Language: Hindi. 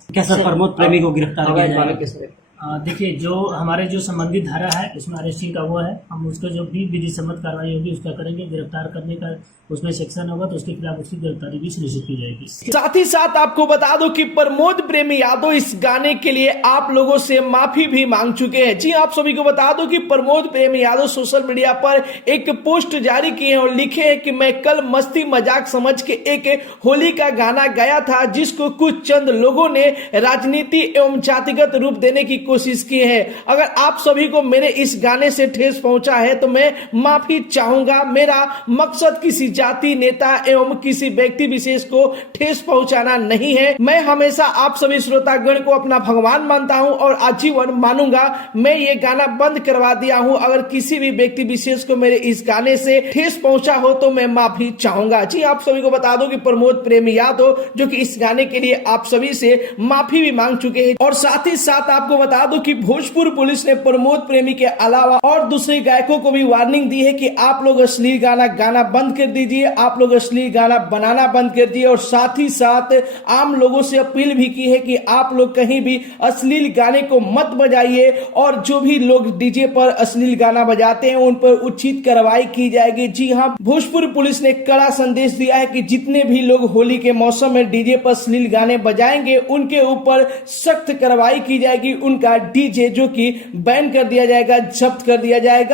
क्या सर प्रमोद प्रेमी को गिरफ्तार किया जाएगा? देखिए, जो हमारे जो संबंधित धारा है उसमें अरेस्टिंग का वो है, हम उसका जो भी विधि सम्मत कार्रवाई होगी उसका करेंगे। गिरफ्तार करने का उसमें सेक्शन होगा तो उसके खिलाफ उसकी गिरफ्तारी भी सुनिश्चित की जाएगी। साथ ही साथ आपको बता दो कि प्रमोद प्रेमी यादव इस गाने के लिए आप लोगों से माफी भी मांग चुके हैं। जी आप सभी को बता दो कि प्रमोद प्रेमी यादव सोशल मीडिया पर एक पोस्ट जारी किए हैं और लिखे हैं कि मैं कल मस्ती मजाक समझ के एक होली का गाना गाया था, जिसको कुछ चंद लोगों ने राजनीति एवं जातिगत रूप देने की कोशिश की है। अगर आप सभी को मेरे इस गाने से ठेस पहुंचा है तो मैं माफी चाहूंगा। मेरा मकसद किसी जाति, नेता एवं किसी व्यक्ति विशेष को ठेस पहुंचाना नहीं है। मैं हमेशा आप सभी श्रोतागण को अपना भगवान मानता हूं और आजीवन मानूंगा। मैं ये गाना बंद करवा दिया हूं। अगर किसी भी व्यक्ति विशेष को मेरे इस गाने से ठेस पहुंचा हो तो मैं माफी चाहूंगा। जी आप सभी को बता दो कि प्रमोद प्रेमी यादव जो कि इस गाने के लिए आप सभी से माफी भी मांग चुके हैं। और साथ ही साथ आपको बता दो कि भोजपुर पुलिस ने प्रमोद प्रेमी के अलावा और दूसरे गायकों को भी वार्निंग दी है कि आप लोग अश्लील गाना गाना बंद कर दीजिए, आप लोग अश्लील गाना बनाना बंद कर दिए। और साथ ही साथ आम लोगों से अपील भी की है कि आप लोग कहीं भी अश्लील गाने को मत बजाइए और जो भी लोग डीजे पर अश्लील गाना बजाते हैं उन पर उचित कार्रवाई की जाएगी। जी हाँ, भोजपुर पुलिस ने कड़ा संदेश दिया है कि जितने भी लोग होली के मौसम में डीजे पर अश्लील गाने बजाएंगे उनके ऊपर सख्त कार्रवाई की जाएगी। उनका डीजे जो कि बैन कर दिया जाएगा, जब्त कर दिया जाएगा।